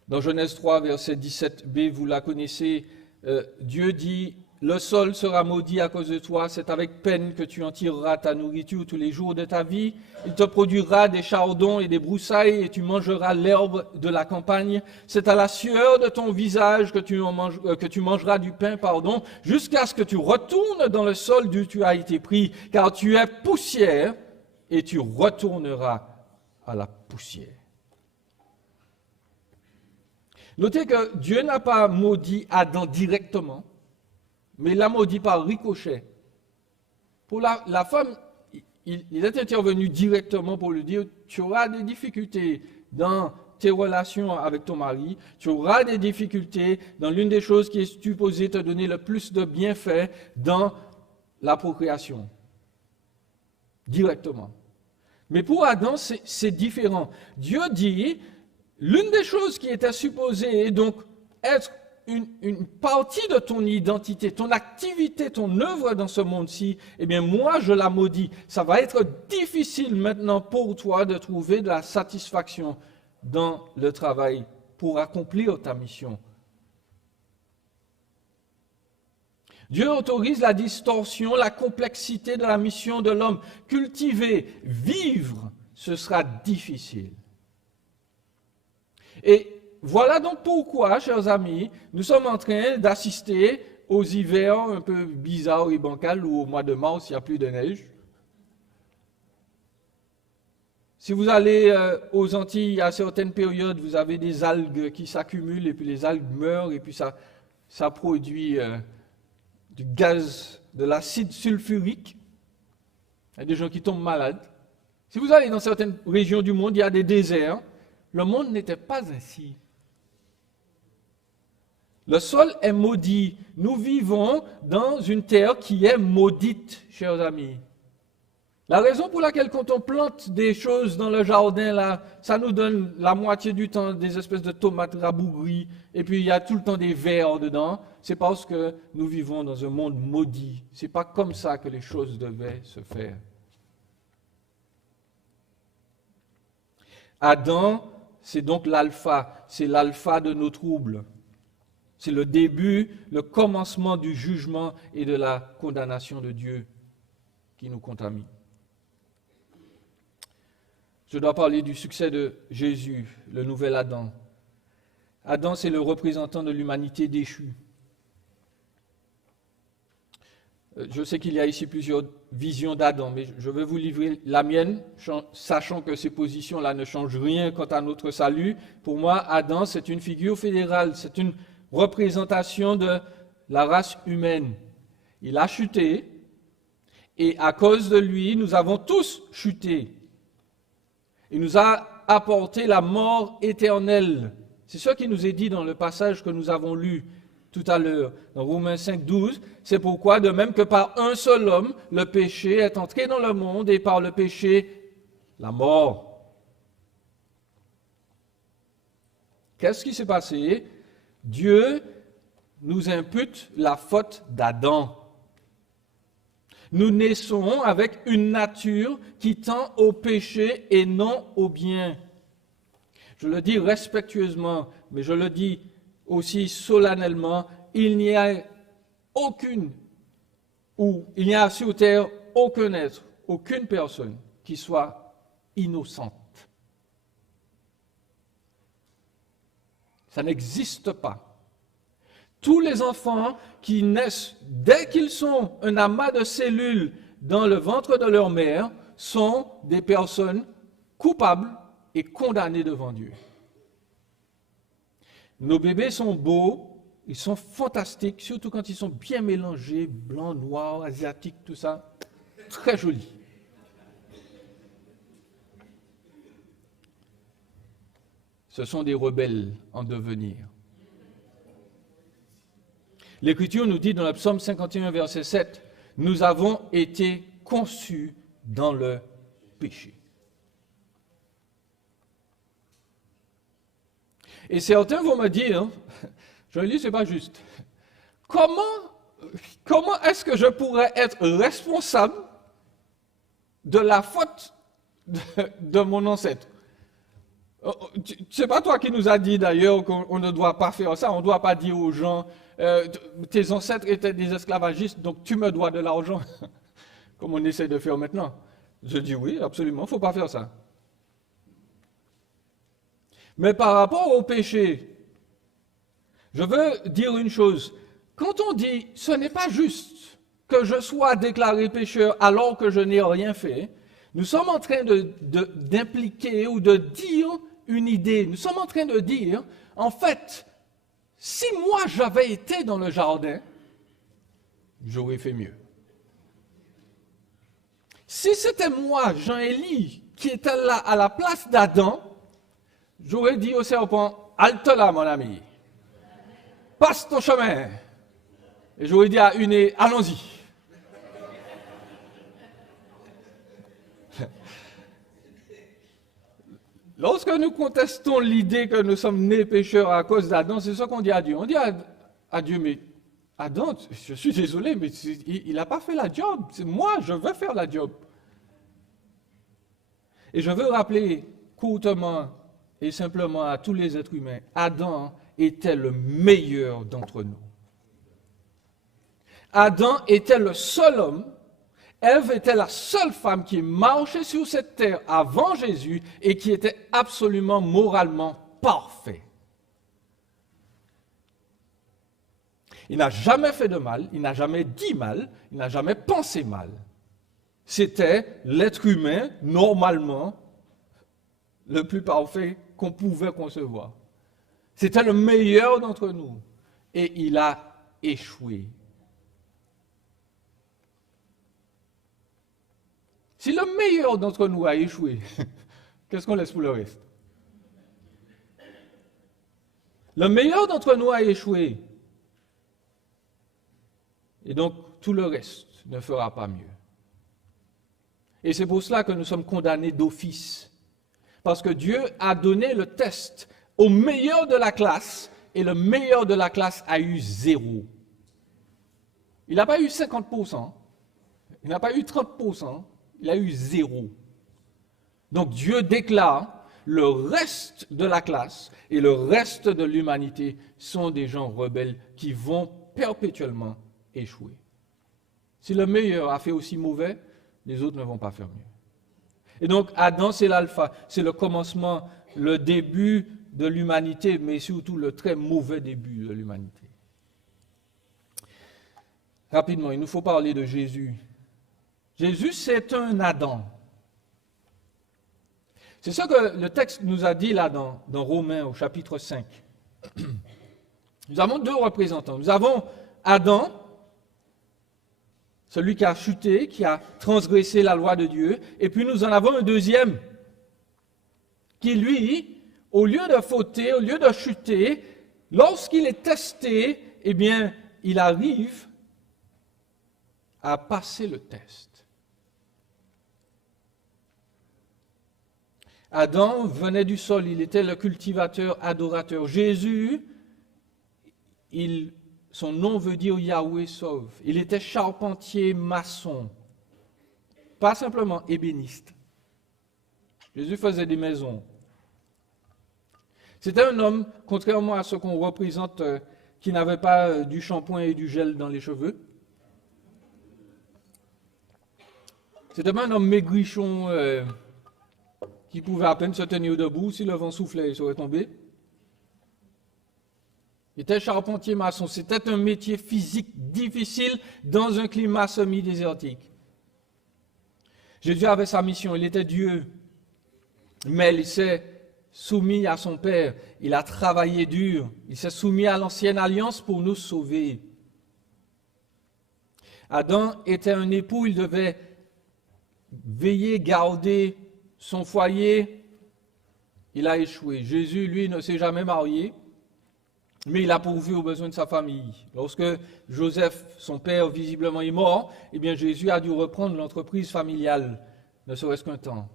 Dans Genèse 3, verset 17b, vous la connaissez, Dieu dit, « Le sol sera maudit à cause de toi, c'est avec peine que tu en tireras ta nourriture tous les jours de ta vie. Il te produira des chardons et des broussailles et tu mangeras l'herbe de la campagne. C'est à la sueur de ton visage que tu mangeras du pain, jusqu'à ce que tu retournes dans le sol d'où tu as été pris, car tu es poussière et tu retourneras à la poussière. » Notez que Dieu n'a pas maudit Adam directement, mais l'a maudit par ricochet. Pour la femme, il est intervenu directement pour lui dire, tu auras des difficultés dans tes relations avec ton mari, tu auras des difficultés dans l'une des choses qui est supposée te donner le plus de bienfaits dans la procréation. Directement. Mais pour Adam, c'est différent. Dieu dit, l'une des choses qui était supposée donc être une partie de ton identité, ton activité, ton œuvre dans ce monde-ci, eh bien moi je la maudis. Ça va être difficile maintenant pour toi de trouver de la satisfaction dans le travail pour accomplir ta mission. Dieu autorise la distorsion, la complexité de la mission de l'homme. Cultiver, vivre, ce sera difficile. Et voilà donc pourquoi, chers amis, nous sommes en train d'assister aux hivers un peu bizarres et bancals où au mois de mars, il n'y a plus de neige. Si vous allez aux Antilles, à certaines périodes, vous avez des algues qui s'accumulent et puis les algues meurent et puis ça produit du gaz, de l'acide sulfurique. Il y a des gens qui tombent malades. Si vous allez dans certaines régions du monde, il y a des déserts. Le monde n'était pas ainsi. Le sol est maudit. Nous vivons dans une terre qui est maudite, chers amis. La raison pour laquelle quand on plante des choses dans le jardin, là, ça nous donne la moitié du temps des espèces de tomates rabougries, et puis il y a tout le temps des vers dedans, c'est parce que nous vivons dans un monde maudit. Ce n'est pas comme ça que les choses devaient se faire. Adam, c'est donc l'alpha, c'est l'alpha de nos troubles. C'est le début, le commencement du jugement et de la condamnation de Dieu qui nous contamine. Je dois parler du succès de Jésus, le nouvel Adam. Adam, c'est le représentant de l'humanité déchue. Je sais qu'il y a ici plusieurs visions d'Adam, mais je vais vous livrer la mienne, sachant que ces positions-là ne changent rien quant à notre salut. Pour moi, Adam, c'est une figure fédérale, c'est une représentation de la race humaine. Il a chuté, et à cause de lui, nous avons tous chuté. Il nous a apporté la mort éternelle. C'est ce qui nous est dit dans le passage que nous avons lu tout à l'heure, dans Romains 5, 12. C'est pourquoi, de même que par un seul homme, le péché est entré dans le monde, et par le péché, la mort. Qu'est-ce qui s'est passé? Dieu nous impute la faute d'Adam. Nous naissons avec une nature qui tend au péché et non au bien. Je le dis respectueusement, mais je le dis aussi solennellement, il n'y a sur terre aucun être, aucune personne qui soit innocente. Ça n'existe pas. Tous les enfants qui naissent, dès qu'ils sont un amas de cellules dans le ventre de leur mère, sont des personnes coupables et condamnées devant Dieu. Nos bébés sont beaux, ils sont fantastiques, surtout quand ils sont bien mélangés, blanc, noir, asiatique, tout ça, très jolis. Ce sont des rebelles en devenir. L'Écriture nous dit dans le psaume 51, verset 7, « Nous avons été conçus dans le péché. » Et certains vont me dire, je lis, ce n'est pas juste, comment est-ce que je pourrais être responsable de la faute de mon ancêtre? C'est pas toi qui nous as dit d'ailleurs qu'on ne doit pas faire ça, on ne doit pas dire aux gens, tes ancêtres étaient des esclavagistes, donc tu me dois de l'argent, comme on essaie de faire maintenant. Je dis oui, absolument, il ne faut pas faire ça. Mais par rapport au péché, je veux dire une chose. Quand on dit « ce n'est pas juste que je sois déclaré pécheur alors que je n'ai rien fait », nous sommes en train d'impliquer ou de dire une idée. Nous sommes en train de dire, en fait, si moi j'avais été dans le jardin, j'aurais fait mieux. Si c'était moi, Jean-Élie, qui était là à la place d'Adam, j'aurais dit au serpent, halte là mon ami, passe ton chemin. Et j'aurais dit à Uné, allons-y. Lorsque nous contestons l'idée que nous sommes nés pécheurs à cause d'Adam, c'est ce qu'on dit à Dieu. On dit à Dieu, mais Adam, je suis désolé, mais il n'a pas fait la job. C'est moi, je veux faire la job. Et je veux rappeler courtement et simplement à tous les êtres humains, Adam était le meilleur d'entre nous. Adam était le seul homme, Ève était la seule femme qui marchait sur cette terre avant Jésus et qui était absolument moralement parfait. Il n'a jamais fait de mal, il n'a jamais dit mal, il n'a jamais pensé mal. C'était l'être humain, normalement, le plus parfait qu'on pouvait concevoir. C'était le meilleur d'entre nous. Et il a échoué. Si le meilleur d'entre nous a échoué, qu'est-ce qu'on laisse pour le reste? Le meilleur d'entre nous a échoué. Et donc, tout le reste ne fera pas mieux. Et c'est pour cela que nous sommes condamnés d'office. Parce que Dieu a donné le test au meilleur de la classe, et le meilleur de la classe a eu 0. Il n'a pas eu 50%, il n'a pas eu 30%, il a eu 0. Donc Dieu déclare le reste de la classe et le reste de l'humanité sont des gens rebelles qui vont perpétuellement échouer. Si le meilleur a fait aussi mauvais, les autres ne vont pas faire mieux. Et donc Adam, c'est l'alpha, c'est le commencement, le début de l'humanité, mais surtout le très mauvais début de l'humanité. Rapidement, il nous faut parler de Jésus. Jésus, c'est un Adam. C'est ce que le texte nous a dit là dans Romains au chapitre 5. Nous avons deux représentants. Nous avons Adam, celui qui a chuté, qui a transgressé la loi de Dieu, et puis nous en avons un deuxième, qui lui, au lieu de fauter, au lieu de chuter, lorsqu'il est testé, eh bien, il arrive à passer le test. Adam venait du sol, il était le cultivateur, adorateur. Jésus, son nom veut dire Yahweh sauve. Il était charpentier, maçon, pas simplement ébéniste. Jésus faisait des maisons. C'était un homme, contrairement à ce qu'on représente, qui n'avait pas du shampoing et du gel dans les cheveux. C'était pas un homme maigrichon qui pouvait à peine se tenir debout. Si le vent soufflait, il serait tombé. Il était charpentier maçon. C'était un métier physique difficile dans un climat semi-désertique. Jésus avait sa mission, il était Dieu. Mais il s'est soumis à son Père. Il a travaillé dur. Il s'est soumis à l'ancienne alliance pour nous sauver. Adam était un époux, il devait veiller, garder son foyer, il a échoué. Jésus, lui, ne s'est jamais marié, mais il a pourvu aux besoins de sa famille. Lorsque Joseph, son père, visiblement est mort, eh bien Jésus a dû reprendre l'entreprise familiale, ne serait-ce qu'un temps.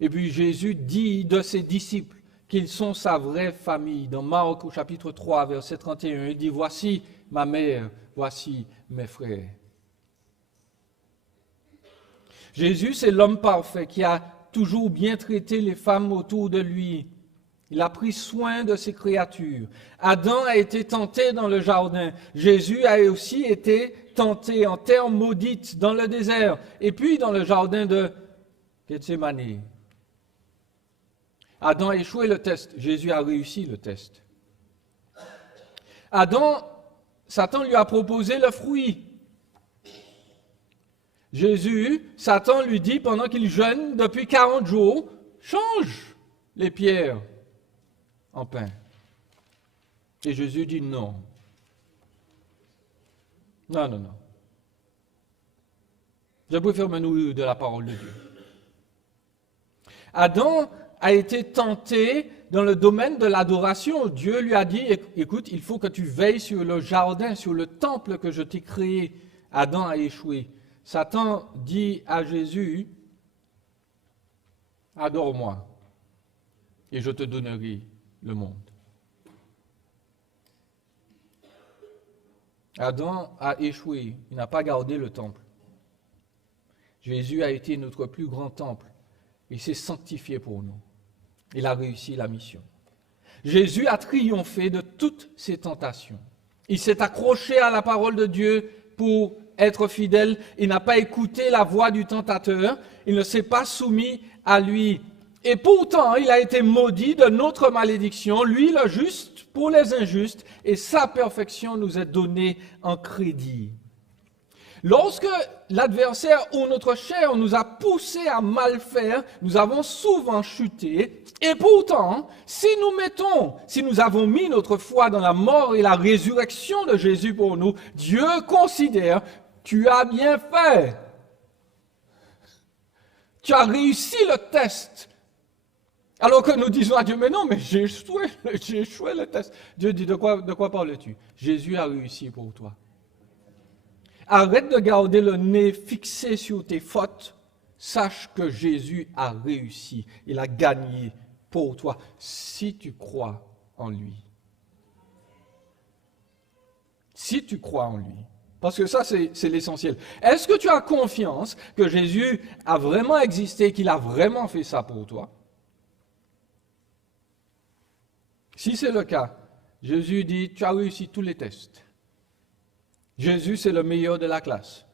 Et puis Jésus dit de ses disciples qu'ils sont sa vraie famille. Dans Marc au chapitre 3, verset 31, il dit « Voici ma mère, voici mes frères ». Jésus, c'est l'homme parfait qui a toujours bien traité les femmes autour de lui. Il a pris soin de ses créatures. Adam a été tenté dans le jardin. Jésus a aussi été tenté en terre maudite dans le désert et puis dans le jardin de Gethsémani. Adam a échoué le test. Jésus a réussi le test. Satan lui a proposé le fruit. Satan lui dit pendant qu'il jeûne depuis 40 jours, change les pierres en pain. Et Jésus dit non. Non. Je préfère me nourrir de la parole de Dieu. Adam a été tenté dans le domaine de l'adoration. Dieu lui a dit, écoute, il faut que tu veilles sur le jardin, sur le temple que je t'ai créé. Adam a échoué. Satan dit à Jésus, adore-moi et je te donnerai le monde. Adam a échoué, il n'a pas gardé le temple. Jésus a été notre plus grand temple. Il s'est sanctifié pour nous. Il a réussi la mission. Jésus a triomphé de toutes ses tentations. Il s'est accroché à la parole de Dieu pour être fidèle. Il n'a pas écouté la voix du tentateur. Il ne s'est pas soumis à lui. Et pourtant, il a été maudit de notre malédiction, lui le juste pour les injustes, et sa perfection nous est donnée en crédit. Lorsque l'adversaire ou notre chair nous a poussés à mal faire, nous avons souvent chuté. Et pourtant, si nous avons mis notre foi dans la mort et la résurrection de Jésus pour nous, Dieu considère, tu as bien fait. Tu as réussi le test. Alors que nous disons à Dieu, mais non, mais j'ai échoué le test. Dieu dit, de quoi parles-tu? Jésus a réussi pour toi. Arrête de garder le nez fixé sur tes fautes. Sache que Jésus a réussi. Il a gagné pour toi si tu crois en lui. Si tu crois en lui. Parce que ça, c'est l'essentiel. Est-ce que tu as confiance que Jésus a vraiment existé, qu'il a vraiment fait ça pour toi? Si c'est le cas, Jésus dit, tu as réussi tous les tests. Jésus, c'est le meilleur de la classe.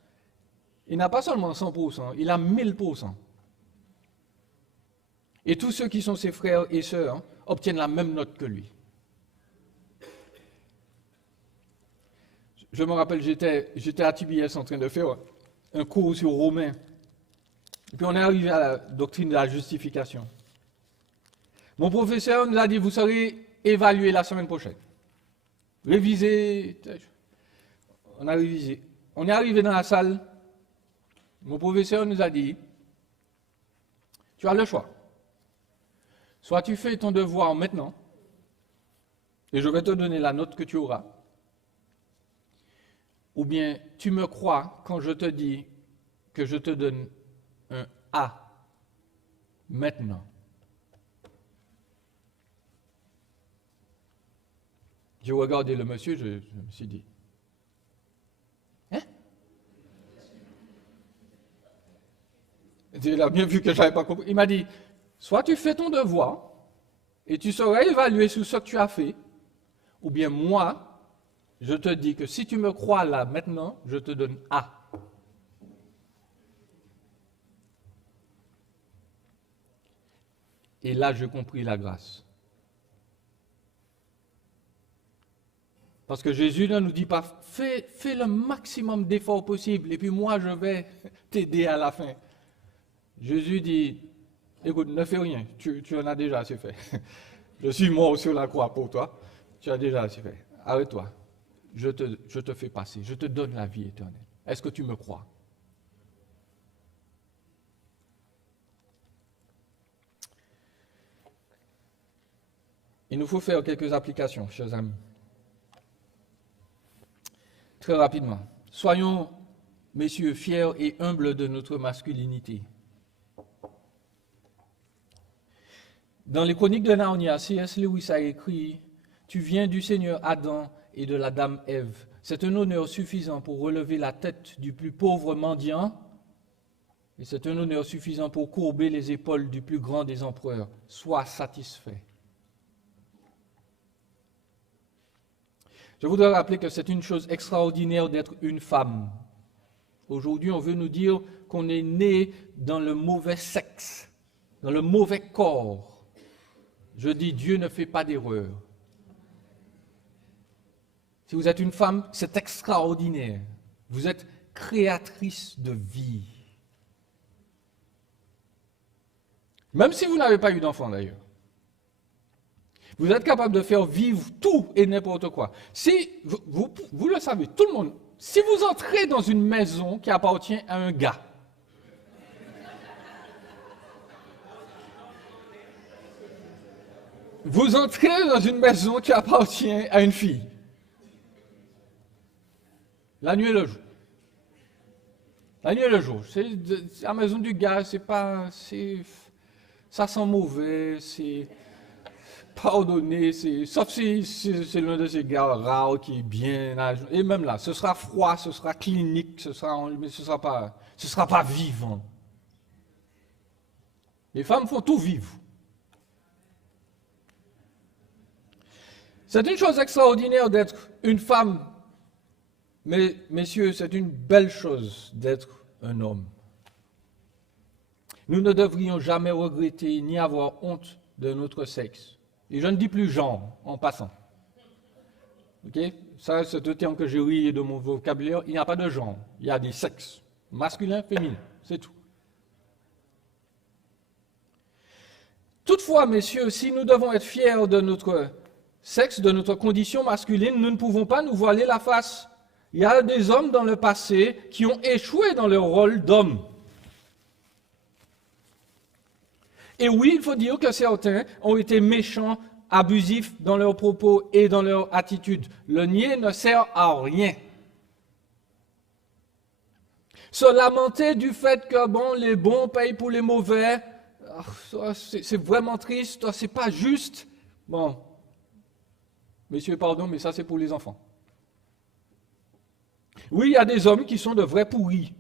Il n'a pas seulement 100%, il a 1000%. Et tous ceux qui sont ses frères et sœurs obtiennent la même note que lui. Je me rappelle, j'étais à TBS en train de faire un cours sur Romains. Et puis on est arrivé à la doctrine de la justification. Mon professeur nous a dit, vous serez évalué la semaine prochaine. Révisez. On a révisé. On est arrivé dans la salle. Mon professeur nous a dit, tu as le choix. Soit tu fais ton devoir maintenant, et je vais te donner la note que tu auras, ou bien tu me crois quand je te dis que je te donne un A maintenant. J'ai regardé le monsieur, je me suis dit, hein? Il a bien vu que je n'avais pas compris. Il m'a dit, soit tu fais ton devoir et tu seras évalué sur ce que tu as fait, ou bien moi, je te dis que si tu me crois là maintenant, je te donne A. Et là, j'ai compris la grâce. Parce que Jésus ne nous dit pas, fais le maximum d'efforts possible et puis moi je vais t'aider à la fin. Jésus dit, écoute, ne fais rien, tu en as déjà assez fait. Je suis mort sur la croix pour toi, tu as déjà assez fait. Arrête-toi, je te fais passer, je te donne la vie éternelle. Est-ce que tu me crois? il nous faut faire quelques applications, chers amis. Très rapidement. Soyons, messieurs, fiers et humbles de notre masculinité. Dans les chroniques de Narnia, C.S. Lewis a écrit « Tu viens du Seigneur Adam et de la dame Ève. C'est un honneur suffisant pour relever la tête du plus pauvre mendiant et c'est un honneur suffisant pour courber les épaules du plus grand des empereurs. Sois satisfait. » Je voudrais rappeler que c'est une chose extraordinaire d'être une femme. Aujourd'hui, on veut nous dire qu'on est né dans le mauvais sexe, dans le mauvais corps. Je dis, Dieu ne fait pas d'erreur. Si vous êtes une femme, c'est extraordinaire. Vous êtes créatrice de vie. Même si vous n'avez pas eu d'enfant d'ailleurs. Vous êtes capable de faire vivre tout et n'importe quoi. Si, vous le savez, tout le monde, si vous entrez dans une maison qui appartient à un gars, vous entrez dans une maison qui appartient à une fille, la nuit et le jour. La nuit et le jour. C'est la maison du gars, ça sent mauvais, c'est pardonné, sauf si c'est l'un de ces gars rares qui est bien âgé. Et même là, ce sera froid, ce sera clinique, mais ce sera pas vivant. Les femmes font tout vivre. C'est une chose extraordinaire d'être une femme, mais messieurs, c'est une belle chose d'être un homme. Nous ne devrions jamais regretter ni avoir honte de notre sexe. Et je ne dis plus genre, en passant. Ok? Ça, c'est deux termes que j'ai oubliés de mon vocabulaire. Il n'y a pas de genre. Il y a des sexes. Masculin, féminin. C'est tout. Toutefois, messieurs, si nous devons être fiers de notre sexe, de notre condition masculine, nous ne pouvons pas nous voiler la face. Il y a des hommes dans le passé qui ont échoué dans leur rôle d'homme. Et oui, il faut dire que certains ont été méchants, abusifs dans leurs propos et dans leur attitude. Le nier ne sert à rien. Se lamenter du fait que les bons payent pour les mauvais, c'est vraiment triste, c'est pas juste. Bon, messieurs, pardon, mais ça c'est pour les enfants. Oui, il y a des hommes qui sont de vrais pourris.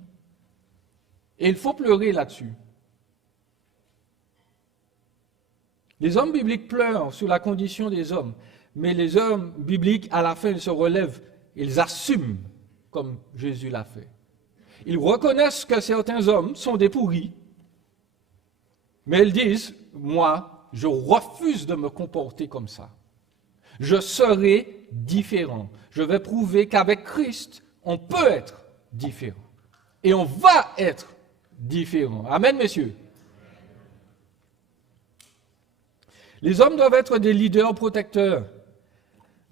Et il faut pleurer là-dessus. Les hommes bibliques pleurent sur la condition des hommes, mais les hommes bibliques, à la fin, ils se relèvent, ils assument comme Jésus l'a fait. Ils reconnaissent que certains hommes sont des pourris, mais ils disent, moi, je refuse de me comporter comme ça. Je serai différent. Je vais prouver qu'avec Christ, on peut être différent. Et on va être différent. Amen, messieurs. Les hommes doivent être des leaders protecteurs.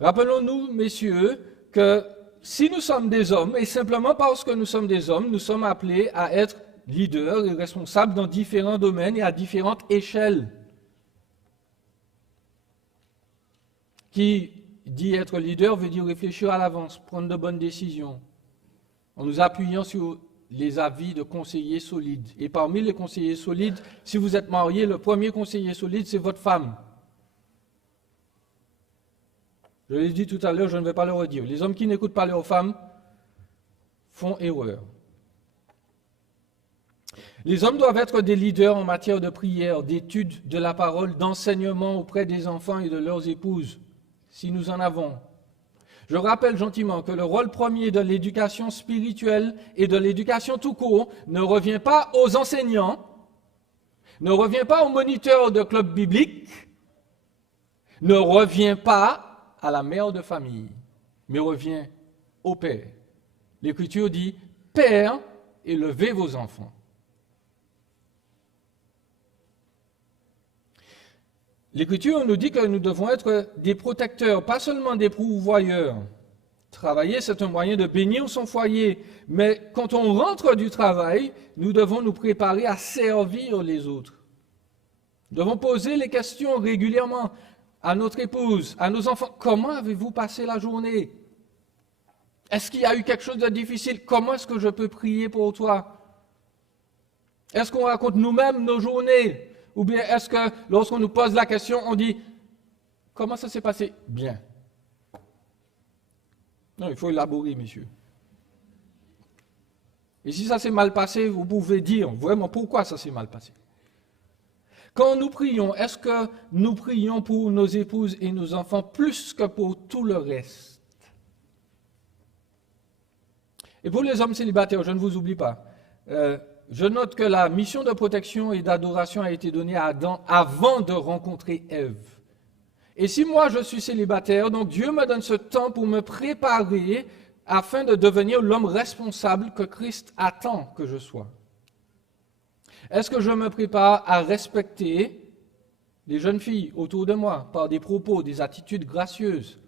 Rappelons-nous, messieurs, que si nous sommes des hommes, et simplement parce que nous sommes des hommes, nous sommes appelés à être leaders et responsables dans différents domaines et à différentes échelles. Qui dit être leader veut dire réfléchir à l'avance, prendre de bonnes décisions, en nous appuyant sur les avis de conseillers solides. Et parmi les conseillers solides, si vous êtes marié, le premier conseiller solide, c'est votre femme. Je l'ai dit tout à l'heure, je ne vais pas le redire. Les hommes qui n'écoutent pas leurs femmes font erreur. Les hommes doivent être des leaders en matière de prière, d'étude de la parole, d'enseignement auprès des enfants et de leurs épouses, si nous en avons. Je rappelle gentiment que le rôle premier de l'éducation spirituelle et de l'éducation tout court ne revient pas aux enseignants, ne revient pas aux moniteurs de club biblique, ne revient pas à la mère de famille, mais revient au père. L'Écriture dit « Père, élevez vos enfants ». L'Écriture nous dit que nous devons être des protecteurs, pas seulement des pourvoyeurs. Travailler, c'est un moyen de bénir son foyer, mais quand on rentre du travail, nous devons nous préparer à servir les autres. Nous devons poser les questions régulièrement. à notre épouse, à nos enfants, comment avez-vous passé la journée? Est-ce qu'il y a eu quelque chose de difficile? Comment est-ce que je peux prier pour toi? Est-ce qu'on raconte nous-mêmes nos journées? Ou bien est-ce que lorsqu'on nous pose la question, on dit « Comment ça s'est passé? » Bien. Non, il faut élaborer, messieurs. Et si ça s'est mal passé, vous pouvez dire vraiment pourquoi ça s'est mal passé. Quand nous prions, est-ce que nous prions pour nos épouses et nos enfants plus que pour tout le reste? Et pour les hommes célibataires, je ne vous oublie pas. Je note que la mission de protection et d'adoration a été donnée à Adam avant de rencontrer Ève. Et si moi je suis célibataire, donc Dieu me donne ce temps pour me préparer afin de devenir l'homme responsable que Christ attend que je sois. Est-ce que je me prépare à respecter les jeunes filles autour de moi par des propos, des attitudes gracieuses?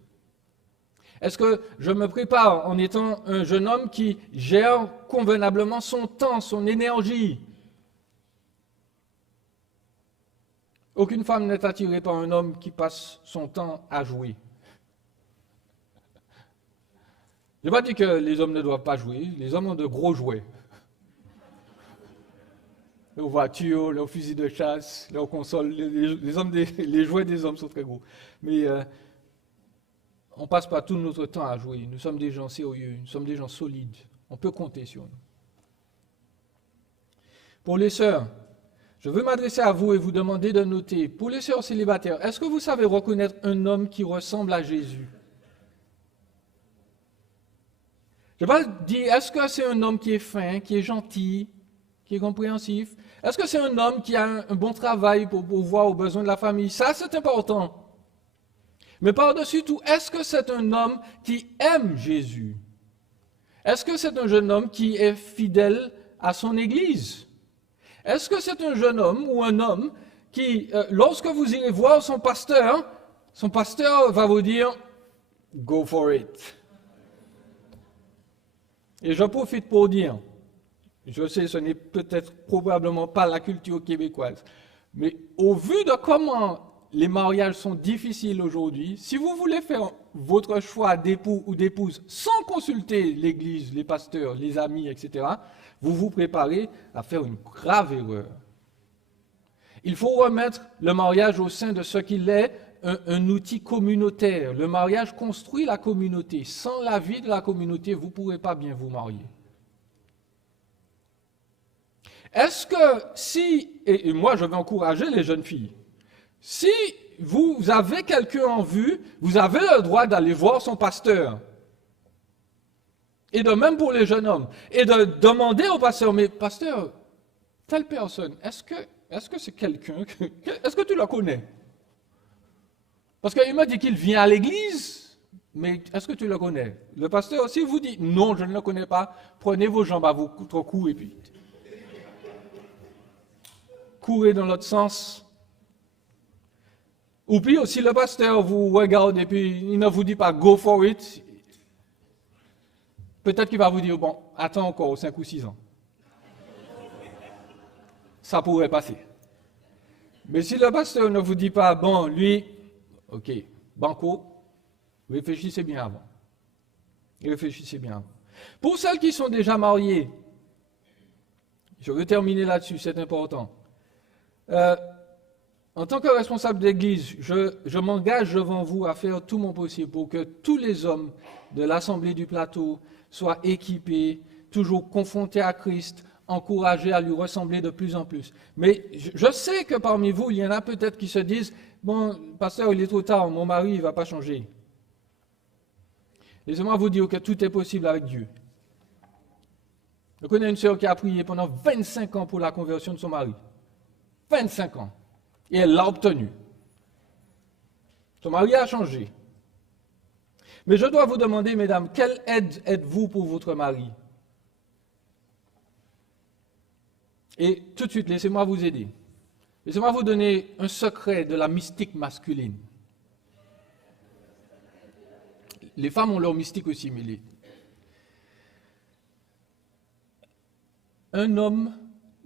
Est-ce que je me prépare en étant un jeune homme qui gère convenablement son temps, son énergie? Aucune femme n'est attirée par un homme qui passe son temps à jouer. Je n'ai pas dit que les hommes ne doivent pas jouer, les hommes ont de gros jouets. Leurs voitures, leurs fusils de chasse, leurs consoles, les jouets des hommes sont très gros. Mais on ne passe pas tout notre temps à jouer. Nous sommes des gens sérieux, nous sommes des gens solides. On peut compter sur nous. Pour les sœurs, je veux m'adresser à vous et vous demander de noter. Pour les sœurs célibataires, est-ce que vous savez reconnaître un homme qui ressemble à Jésus? Je vais dire, est-ce que c'est un homme qui est fin, qui est gentil, qui est compréhensif? Est-ce que c'est un homme qui a un bon travail pour pourvoir aux besoins de la famille? Ça, c'est important. Mais par-dessus tout, est-ce que c'est un homme qui aime Jésus? Est-ce que c'est un jeune homme qui est fidèle à son Église? Est-ce que c'est un jeune homme ou un homme qui, lorsque vous irez voir son pasteur va vous dire « Go for it ». Et je profite pour dire, je sais, ce n'est peut-être probablement pas la culture québécoise, mais au vu de comment les mariages sont difficiles aujourd'hui, si vous voulez faire votre choix d'époux ou d'épouse sans consulter l'Église, les pasteurs, les amis, etc., vous vous préparez à faire une grave erreur. Il faut remettre le mariage au sein de ce qu'il est, un outil communautaire. Le mariage construit la communauté. Sans la vie de la communauté, vous ne pourrez pas bien vous marier. Est-ce que si, et moi je vais encourager les jeunes filles, si vous avez quelqu'un en vue, vous avez le droit d'aller voir son pasteur. Et de même pour les jeunes hommes. Et de demander au pasteur, mais pasteur, telle personne, est-ce que c'est quelqu'un, est-ce que tu la connais? Parce qu'il m'a dit qu'il vient à l'église, mais est-ce que tu le connais? Le pasteur aussi vous dit, non, je ne le connais pas, prenez vos jambes à votre cou et puis courez dans l'autre sens. Ou puis si le pasteur vous regarde et puis il ne vous dit pas go for it, peut-être qu'il va vous dire, bon, attends encore 5 ou 6 ans. Ça pourrait passer. Mais si le pasteur ne vous dit pas, bon, lui, ok, banco, réfléchissez bien avant. Réfléchissez bien avant. Pour celles qui sont déjà mariées, je veux terminer là-dessus, c'est important. En tant que responsable d'église, je m'engage devant vous à faire tout mon possible pour que tous les hommes de l'Assemblée du Plateau soient équipés, toujours confrontés à Christ, encouragés à lui ressembler de plus en plus. Mais je sais que parmi vous, il y en a peut-être qui se disent « Bon, pasteur, il est trop tard, mon mari ne va pas changer. » Laissez-moi vous dire que tout est possible avec Dieu. Je connais une sœur qui a prié pendant 25 ans pour la conversion de son mari. 25 ans. Et elle l'a obtenu. Son mari a changé. Mais je dois vous demander, mesdames, quelle aide êtes-vous pour votre mari? Et tout de suite, laissez-moi vous aider. Laissez-moi vous donner un secret de la mystique masculine. Les femmes ont leur mystique aussi, mais un homme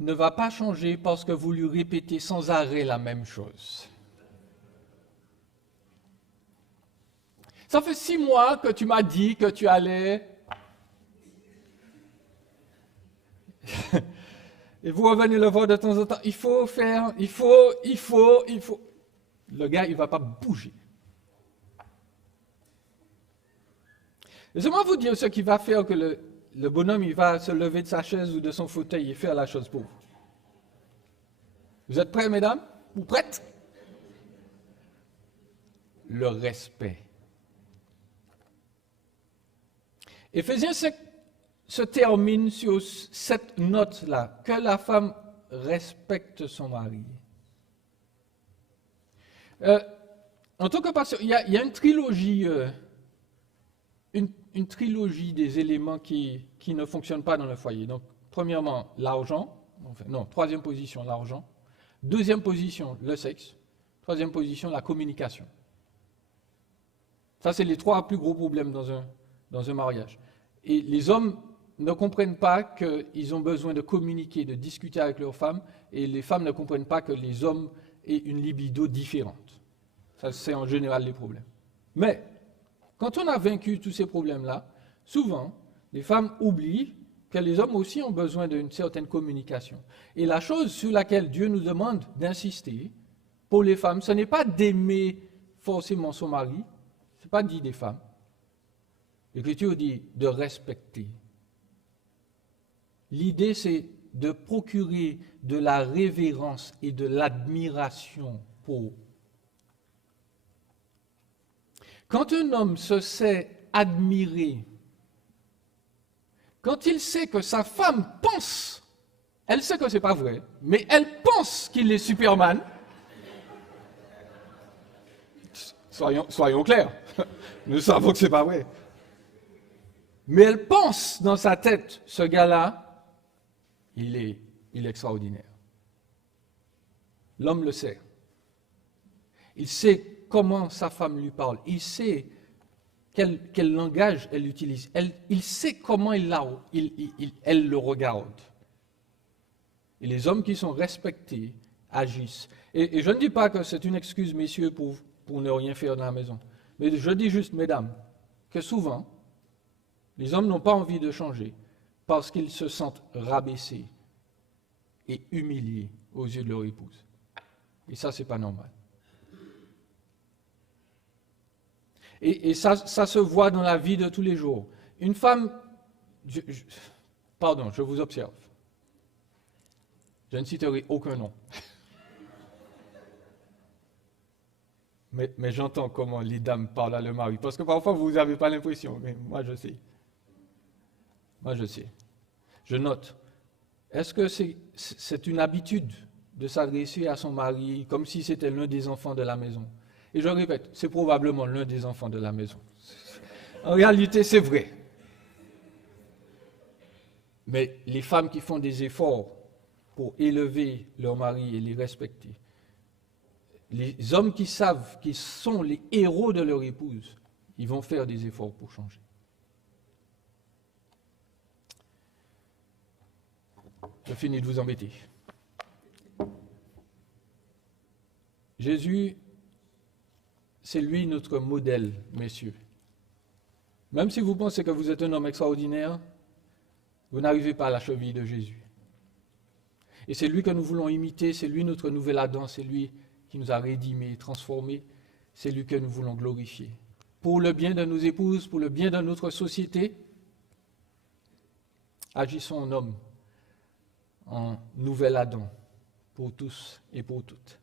ne va pas changer parce que vous lui répétez sans arrêt la même chose. Ça fait 6 mois que tu m'as dit que tu allais... Et vous revenez le voir de temps en temps, il faut faire, il faut. Le gars, il ne va pas bouger. Laissez-moi vous dire ce qui va faire que le bonhomme, il va se lever de sa chaise ou de son fauteuil et faire la chose pour vous. Vous êtes prêts, mesdames? Ou prêtes? Le respect. Éphésiens 5 se termine sur cette note-là, que la femme respecte son mari. En tant que pasteur, il y a une trilogie, une trilogie des éléments qui ne fonctionnent pas dans le foyer. Donc, premièrement, l'argent. Troisième position, l'argent. Deuxième position, le sexe. Troisième position, la communication. Ça, c'est les 3 plus gros problèmes dans un mariage. Et les hommes ne comprennent pas qu'ils ont besoin de communiquer, de discuter avec leurs femmes, et les femmes ne comprennent pas que les hommes aient une libido différente. Ça, c'est en général les problèmes. Mais, quand on a vaincu tous ces problèmes-là, souvent, les femmes oublient que les hommes aussi ont besoin d'une certaine communication. Et la chose sur laquelle Dieu nous demande d'insister, pour les femmes, ce n'est pas d'aimer forcément son mari, ce n'est pas dit des femmes. L'Écriture dit de respecter. L'idée, c'est de procurer de la révérence et de l'admiration pour. Quand un homme se sait admirer, quand il sait que sa femme pense, elle sait que ce n'est pas vrai, mais elle pense qu'il est Superman, soyons clairs, nous savons que ce n'est pas vrai. Mais elle pense dans sa tête, ce gars-là, il est extraordinaire. L'homme le sait. Il sait comment sa femme lui parle. Il sait quel langage elle utilise. Il sait comment elle le regarde. Et les hommes qui sont respectés agissent. Et je ne dis pas que c'est une excuse, messieurs, pour ne rien faire dans la maison. Mais je dis juste, mesdames, que souvent, les hommes n'ont pas envie de changer parce qu'ils se sentent rabaissés et humiliés aux yeux de leur épouse. Et ça, c'est pas normal. Et ça se voit dans la vie de tous les jours. Une femme... Pardon, je vous observe. Je ne citerai aucun nom. Mais j'entends comment les dames parlent à leur mari. Parce que parfois, vous n'avez pas l'impression. Mais moi, je sais. Je note. Est-ce que c'est une habitude de s'adresser à son mari comme si c'était l'un des enfants de la maison? Et je répète, c'est probablement l'un des enfants de la maison. En réalité, c'est vrai. Mais les femmes qui font des efforts pour élever leur mari et les respecter, les hommes qui savent qu'ils sont les héros de leur épouse, ils vont faire des efforts pour changer. Je finis de vous embêter. Jésus, c'est lui notre modèle, messieurs. Même si vous pensez que vous êtes un homme extraordinaire, vous n'arrivez pas à la cheville de Jésus. Et c'est lui que nous voulons imiter, c'est lui notre nouvel Adam, c'est lui qui nous a rédimés, transformés, c'est lui que nous voulons glorifier. Pour le bien de nos épouses, pour le bien de notre société, agissons en homme, en nouvel Adam, pour tous et pour toutes.